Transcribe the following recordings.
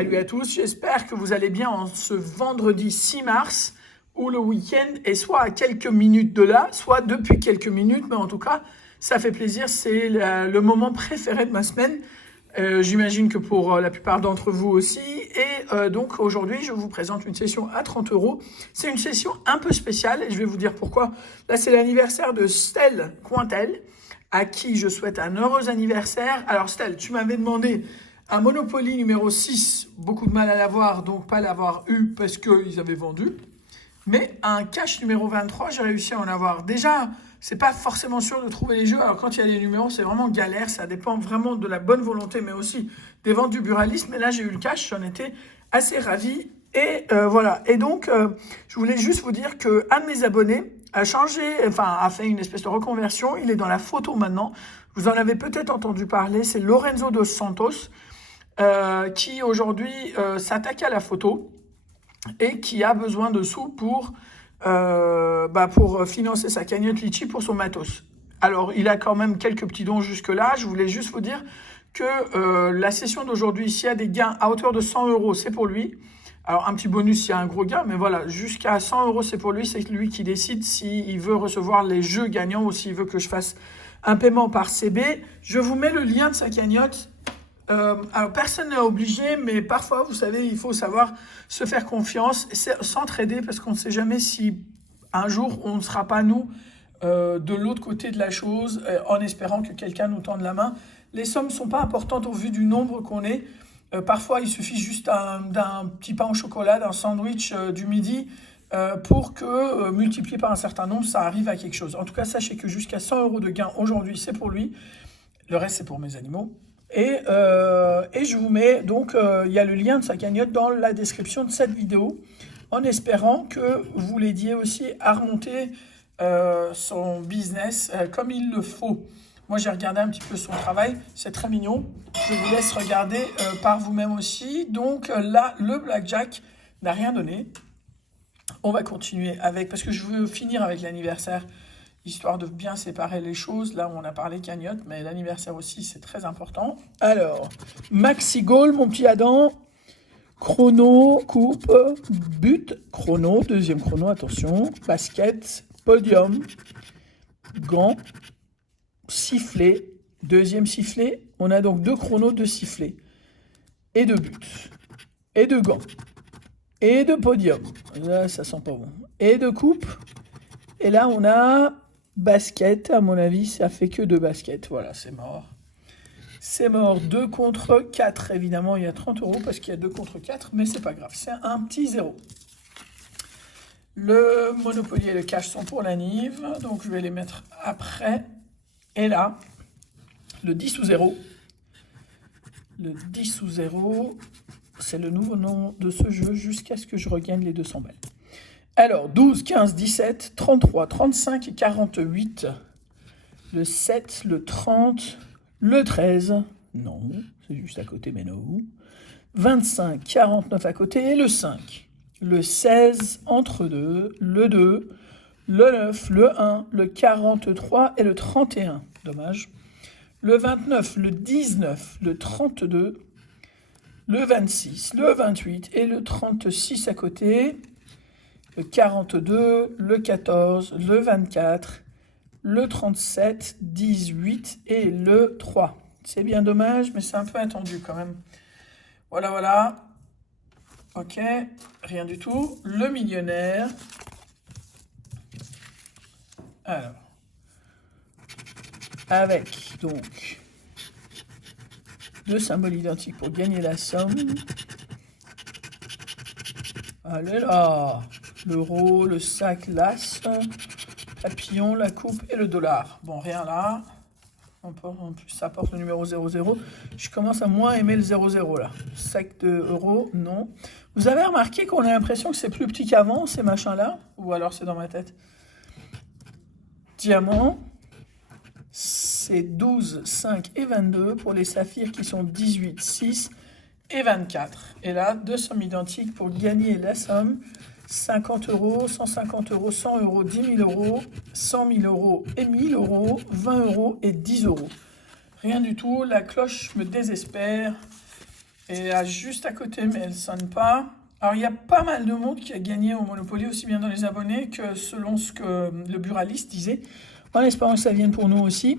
Salut à tous, j'espère que vous allez bien en ce vendredi 6 mars où le week-end est soit à quelques minutes de là, soit depuis quelques minutes, mais en tout cas, ça fait plaisir, c'est le moment préféré de ma semaine. J'imagine que pour la plupart d'entre vous aussi. Et donc aujourd'hui, je vous présente une session à 30 euros. C'est une session un peu spéciale et je vais vous dire pourquoi. Là, c'est l'anniversaire de Stell Cointel, à qui je souhaite un heureux anniversaire. Alors Stell, tu m'avais demandé un Monopoly numéro 6, beaucoup de mal à l'avoir, donc pas l'avoir eu parce qu'ils avaient vendu. Mais un cash numéro 23, j'ai réussi à en avoir. Déjà, c'est pas forcément sûr de trouver les jeux. Alors quand il y a des numéros, c'est vraiment galère. Ça dépend vraiment de la bonne volonté, mais aussi des ventes du buraliste. Mais là, j'ai eu le cash, j'en étais assez ravi. Et voilà. Et donc, je voulais juste vous dire qu'un de mes abonnés a changé, enfin, a fait une espèce de reconversion. Il est dans la photo maintenant. Vous en avez peut-être entendu parler. C'est Lorenzo dos Santos, qui aujourd'hui s'attaque à la photo et qui a besoin de sous pour financer sa cagnotte Litchi pour son matos. Alors, il a quand même quelques petits dons jusque-là. Je voulais juste vous dire que la session d'aujourd'hui, s'il y a des gains à hauteur de 100 euros, c'est pour lui. Alors, un petit bonus s'il y a un gros gain, mais voilà, jusqu'à 100 euros, c'est pour lui. C'est lui qui décide s'il veut recevoir les jeux gagnants ou s'il veut que je fasse un paiement par CB. Je vous mets le lien de sa cagnotte. Alors, personne n'est obligé, mais parfois, vous savez, il faut savoir se faire confiance, s'entraider, parce qu'on ne sait jamais si un jour, on ne sera pas, nous, de l'autre côté de la chose, en espérant que quelqu'un nous tende la main. Les sommes ne sont pas importantes au vu du nombre qu'on est. Parfois, il suffit juste d'un petit pain au chocolat, d'un sandwich du midi, pour que, multiplié par un certain nombre, ça arrive à quelque chose. En tout cas, sachez que jusqu'à 100 euros de gain aujourd'hui, c'est pour lui. Le reste, c'est pour mes animaux. Et je vous mets donc, il y a le lien de sa cagnotte dans la description de cette vidéo, en espérant que vous l'aidiez aussi à remonter son business comme il le faut. Moi, j'ai regardé un petit peu son travail, c'est très mignon. Je vous laisse regarder par vous-même aussi. Donc là, le blackjack n'a rien donné. On va continuer avec, parce que je veux finir avec l'anniversaire, histoire de bien séparer les choses. Là, on a parlé cagnotte, mais l'anniversaire aussi, c'est très important. Alors, Maxi Goal, mon petit Adam. Chrono, coupe, but, chrono, deuxième chrono, attention. Basket, podium, gants, sifflet, deuxième sifflet. On a donc deux chronos, deux sifflets. Et deux buts. Et deux gants. Et de podium. Là, ça sent pas bon. Et de coupe. Et là, on a basket. À mon avis, ça fait que deux baskets. Voilà, c'est mort. C'est mort. 2 contre 4. Évidemment, il y a 30 euros parce qu'il y a 2 contre 4. Mais c'est pas grave. C'est un petit zéro. Le Monopoly et le cash sont pour la Nive. Donc, je vais les mettre après. Et là, le 10 ou 0. Le 10 ou 0, c'est le nouveau nom de ce jeu jusqu'à ce que je regagne les 200 balles. Alors, 12, 15, 17, 33, 35 et 48. Le 7, le 30, le 13. Non, c'est juste à côté, mais non. 25, 49 à côté et le 5. Le 16, entre deux. Le 2, le 9, le 1, le 43 et le 31. Dommage. Le 29, le 19, le 32, le 26, le 28 et le 36 à côté. Le 42, le 14, le 24, le 37, 18 et le 3. C'est bien dommage, mais c'est un peu attendu quand même. Voilà, voilà. Ok, rien du tout. Le millionnaire. Alors, avec donc deux symboles identiques pour gagner la somme. Allez là, l'euro, le sac, l'as, papillon, la coupe et le dollar. Bon, rien là. En plus, ça porte le numéro 00. Je commence à moins aimer le 00 là. Sac de euros, non. Vous avez remarqué qu'on a l'impression que c'est plus petit qu'avant, ces machins-là? Ou alors c'est dans ma tête? Diamant, c'est 12, 5 et 22 pour les saphirs qui sont 18, 6 et 24. Et là, deux sommes identiques pour gagner la somme. 50 euros, 150 euros, 100 euros, 10 000 euros, 100 000 euros et 1000 euros, 20 euros et 10 euros. Rien du tout, la cloche me désespère. Et là, juste à côté, mais elle ne sonne pas. Alors, il y a pas mal de monde qui a gagné au Monopoly, aussi bien dans les abonnés que selon ce que le buraliste disait. En espérant que ça vienne pour nous aussi.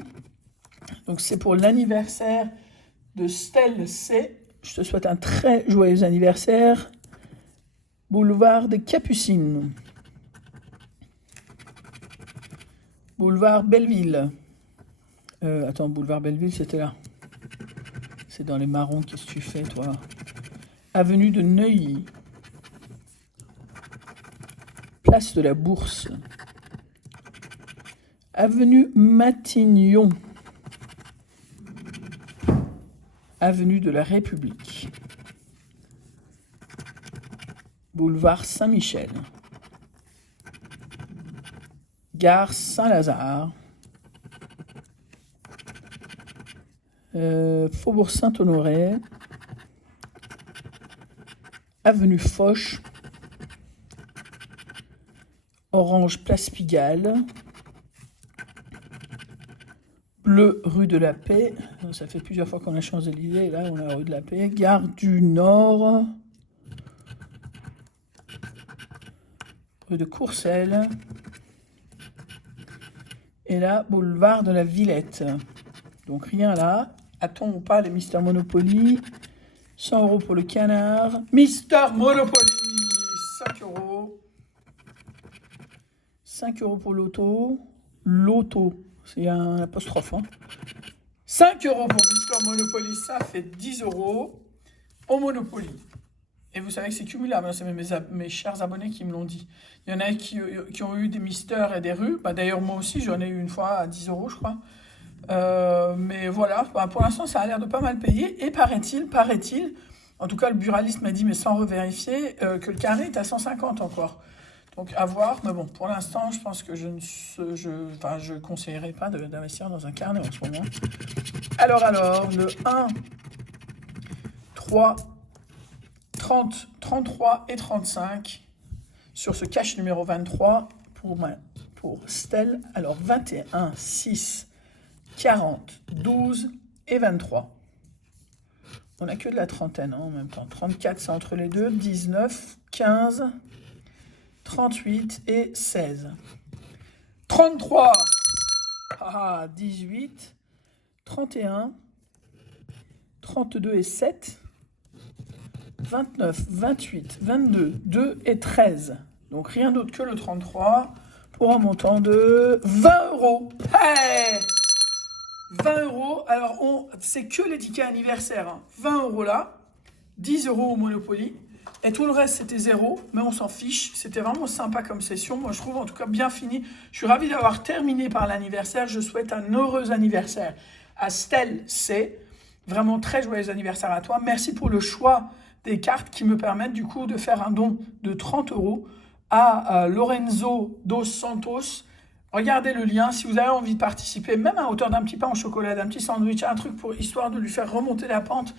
Donc, c'est pour l'anniversaire de Stell C. Je te souhaite un très joyeux anniversaire. Boulevard des Capucines. Boulevard Belleville. Attends, boulevard Belleville, c'était là. C'est dans les marrons, qu'est-ce que tu fais, toi? Avenue de Neuilly. Place de la Bourse. Avenue Matignon. Avenue de la République. Boulevard Saint-Michel. Gare Saint-Lazare. Faubourg Saint-Honoré. Avenue Foch. Orange Place Pigalle. Bleu rue de la Paix. Ça fait plusieurs fois qu'on a Champs-Élysées. Là, on a la rue de la Paix. Gare du Nord. Rue de Courcelles. Et là, boulevard de la Villette. Donc rien là. A-t-on ou pas les Mister Monopoly? 100 € pour le canard. Mister Monopoly, 5 €. 5 € pour l'auto. L'auto, c'est un apostrophe. Hein. 5 € pour Mister Monopoly, ça fait 10 € au Monopoly. Et vous savez que c'est cumulable, c'est mes chers abonnés qui me l'ont dit. Il y en a qui ont eu des mystères et des rues. Bah, d'ailleurs, moi aussi, j'en ai eu une fois à 10 €, je crois. Mais voilà, bah, pour l'instant, ça a l'air de pas mal payer. Et paraît-il, en tout cas, le buraliste m'a dit, mais sans revérifier, que le carré est à 150 encore. Donc, à voir. Mais bon, pour l'instant, je pense que je ne conseillerais pas d'investir dans un carnet en ce moment. Alors, le 1, 3, 30, 33 et 35 sur ce cash numéro 23 pour Stell. Alors 21, 6, 40, 12 et 23. On n'a que de la trentaine hein, en même temps. 34 c'est entre les deux, 19, 15, 38 et 16. 33, 18, 31, 32 et 7. 29, 28, 22, 2 et 13. Donc rien d'autre que le 33 pour un montant de 20 €. Hey 20 €. Alors, c'est que les tickets anniversaires. Hein. 20 € là, 10 € au Monopoly. Et tout le reste, c'était 0. Mais on s'en fiche. C'était vraiment sympa comme session. Moi, je trouve en tout cas bien fini. Je suis ravi d'avoir terminé par l'anniversaire. Je souhaite un heureux anniversaire à Stell C. Vraiment très joyeux anniversaire à toi. Merci pour le choix des cartes qui me permettent du coup de faire un don de 30 € à Lorenzo dos Santos. Regardez le lien si vous avez envie de participer, même à hauteur d'un petit pain au chocolat, d'un petit sandwich, un truc pour histoire de lui faire remonter la pente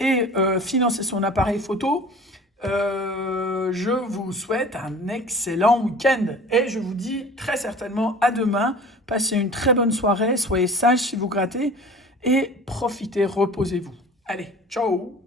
et financer son appareil photo. Je vous souhaite un excellent week-end et je vous dis très certainement à demain. Passez une très bonne soirée, soyez sages si vous grattez et profitez, reposez-vous. Allez, ciao!